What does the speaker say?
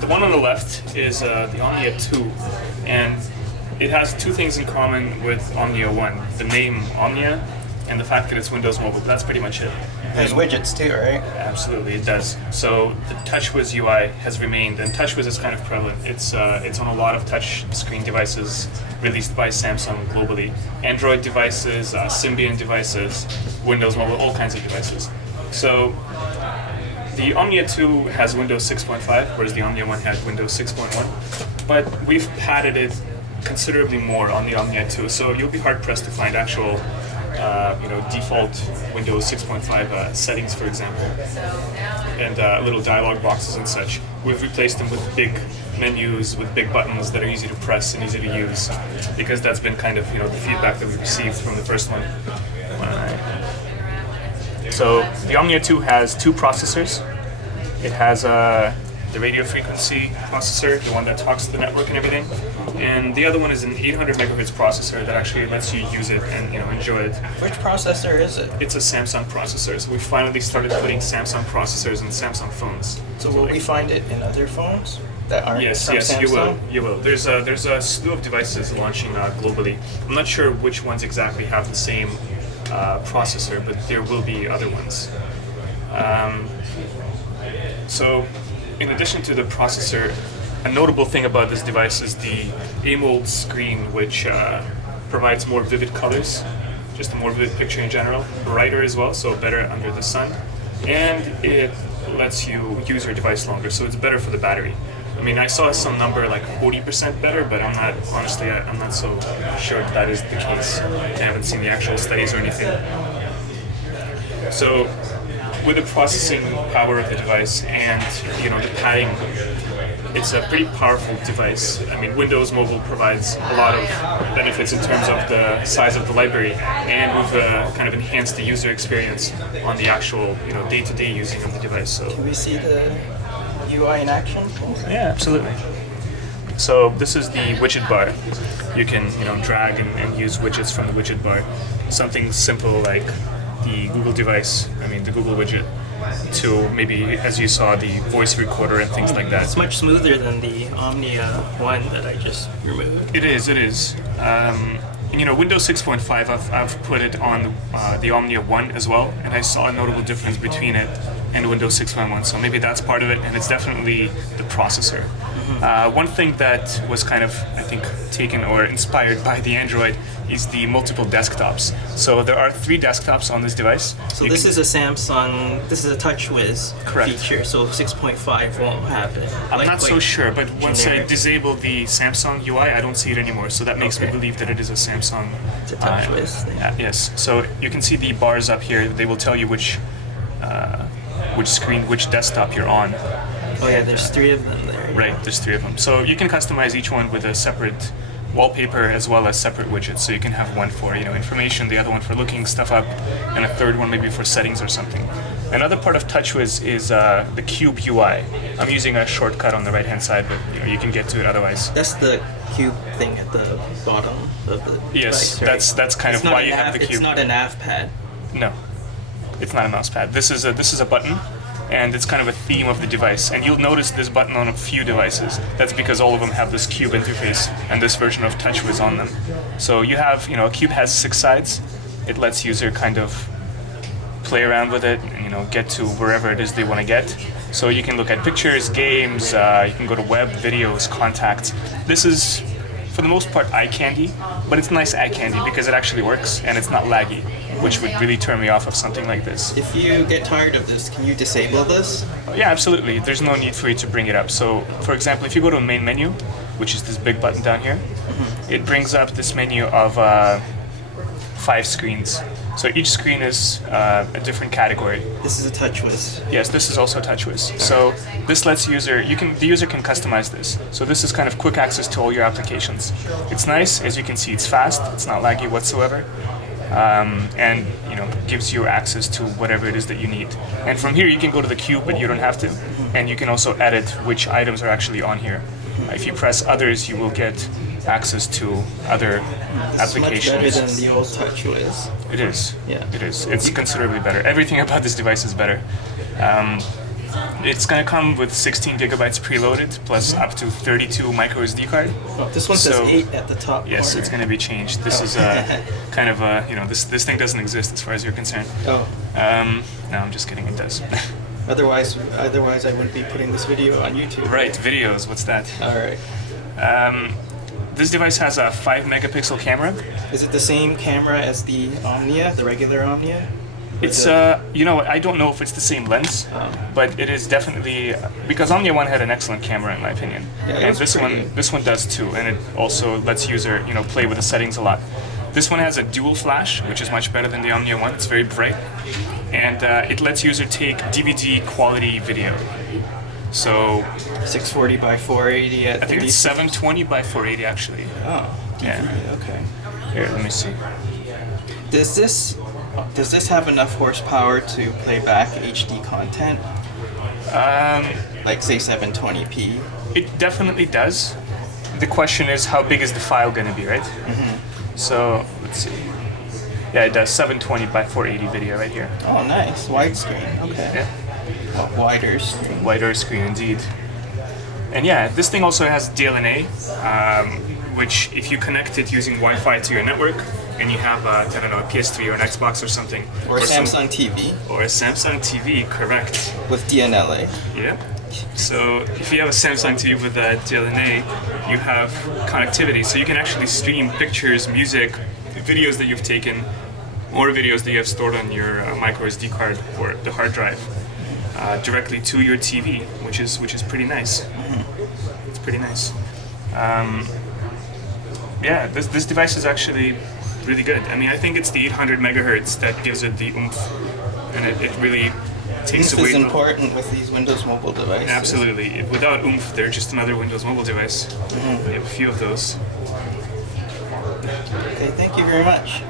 the one on the left is the Omnia 2, and it has two things in common with Omnia 1. The name Omnia and the fact that it's Windows Mobile. That's pretty much it. There's widgets too, right? Absolutely, it does. So the Touchwiz UI has remained, and Touchwiz is kind of prevalent. It's on a lot of touch screen devices released by Samsung globally. Android devices, Symbian devices, Windows Mobile, all kinds of devices. So the Omnia 2 has Windows 6.5, whereas the Omnia 1 had Windows 6.1. But we've padded it considerably more on the Omnia 2, so you'll be hard-pressed to find actual default Windows 6.5 settings, for example, and little dialog boxes and such. We've replaced them with big menus, with big buttons that are easy to press and easy to use, because that's been kind of the feedback that we received from the first one. So the Omnia 2 has two processors. It has the radio frequency processor, the one that talks to the network and everything, and the other one is an 800 megahertz processor that actually lets you use it and enjoy it. Which processor is it? It's a Samsung processor. So we finally started putting Samsung processors in Samsung phones. So will we find it in other phones that aren't from Samsung? You will. There's a slew of devices launching globally. I'm not sure which ones exactly have the same processor, but there will be other ones. So in addition to the processor, a notable thing about this device is the AMOLED screen, which provides more vivid colors, just a more vivid picture in general, brighter as well, so better under the sun, and it lets you use your device longer, so it's better for the battery. I mean, I saw some number like 40% better, but I'm not so sure that is the case. I haven't seen the actual studies or anything. So with the processing power of the device and the padding, it's a pretty powerful device. I mean, Windows Mobile provides a lot of benefits in terms of the size of the library, and we've kind of enhanced the user experience on the actual day-to-day using of the device. So can we see the UI in action? Yeah, absolutely. So this is the widget bar. You can drag and use widgets from the widget bar. Something simple like the Google device, the Google widget, to maybe, as you saw, the voice recorder and things like that. It's much smoother than the Omnia 1 that I just removed. It is. Windows 6.5, I've put it on the Omnia 1 as well, and I saw a notable difference between it and Windows 6.1, so maybe that's part of it, and it's definitely the processor. One thing that was kind of, I think, taken or inspired by the Android is the multiple desktops. So there are 3 desktops on this device. So this is a Touchwiz feature, so 6.5 won't happen. I'm not so sure, but once I disable the Samsung UI, I don't see it anymore, so that makes me believe that it is a Samsung. It's a Touchwiz thing. Yes, so you can see the bars up here. They will tell you which screen, which desktop you're on. Oh yeah, there's 3 of them there. Right, there's 3 of them. So you can customize each one with a separate wallpaper as well as separate widgets. So you can have one for information, the other one for looking stuff up, and a third one maybe for settings or something. Another part of Touchwiz is the Cube UI. I'm using a shortcut on the right-hand side, but you can get to it otherwise. That's the cube thing at the bottom of the Yes, device, right? that's kind of why you have the cube. It's not a nav pad. No, it's not a mouse pad. This is a button, and it's kind of a theme of the device. And you'll notice this button on a few devices. That's because all of them have this cube interface and this version of Touchwiz on them. So you have, a cube has 6 sides. It lets user kind of play around with it and, get to wherever it is they want to get. So you can look at pictures, games, you can go to web, videos, contacts. This is, for the most part, eye candy, but it's nice eye candy because it actually works and it's not laggy, which would really turn me off of something like this. If you get tired of this, can you disable this? Yeah, absolutely. There's no need for you to bring it up. So, for example, if you go to main menu, which is this big button down here, it brings up this menu of 5 screens. So each screen is a different category. This is a Touchwiz. Yes, this is also Touchwiz. So this lets the user can customize this. So this is kind of quick access to all your applications. It's nice, as you can see, it's fast, it's not laggy whatsoever. And gives you access to whatever it is that you need. And from here you can go to the cube, but you don't have to. And you can also edit which items are actually on here. If you press others, you will get access to other applications. It's much better than the old Touchwiz. It is. Yeah. It is. It's considerably better. Everything about this device is better. It's gonna come with 16 gigabytes preloaded plus up to 32 micro SD card. Oh, this one says 8 at the top. Yes, corner. it's gonna be changed. This is kind of this thing doesn't exist as far as you're concerned. Oh. No, I'm just kidding. It does. Otherwise, I wouldn't be putting this video on YouTube. Right, videos. What's that? All right. This device has a 5 megapixel camera. Is it the same camera as the Omnia, the regular Omnia? It's you know what? I don't know if it's the same lens, but it is definitely because Omnia 1 had an excellent camera in my opinion, Yeah, and this one does too, and it also lets user play with the settings a lot. This one has a dual flash, which is much better than the Omnia 1. It's very bright, and it lets user take DVD quality video. So 640 by 480 at I think it's 720 by 480 actually. Oh, Yeah. okay. Here, let me see. Does this have enough horsepower to play back HD content? Like say 720p? It definitely does. The question is, how big is the file going to be, right? So, let's see. Yeah, it does 720 by 480 video right here. Oh, nice. Widescreen. Okay. Yeah. Well, wider screen. Wider screen, indeed. And yeah, this thing also has DLNA, which if you connect it using Wi-Fi to your network, and you have, I don't know, a PS3 or an Xbox or something. Or a Samsung TV. Or a Samsung TV, correct. With DNLA. Yeah. So if you have a Samsung TV with DLNA, you have connectivity, so you can actually stream pictures, music, videos that you've taken, or videos that you have stored on your micro SD card or the hard drive directly to your TV, which is pretty nice. It's pretty nice. Yeah, this device is actually really good. I mean, I think it's the 800 megahertz that gives it the oomph, and it really takes away. Oomph is important with these Windows mobile devices. Absolutely. Without oomph, they're just another Windows mobile device. We have a few of those. Okay, thank you very much.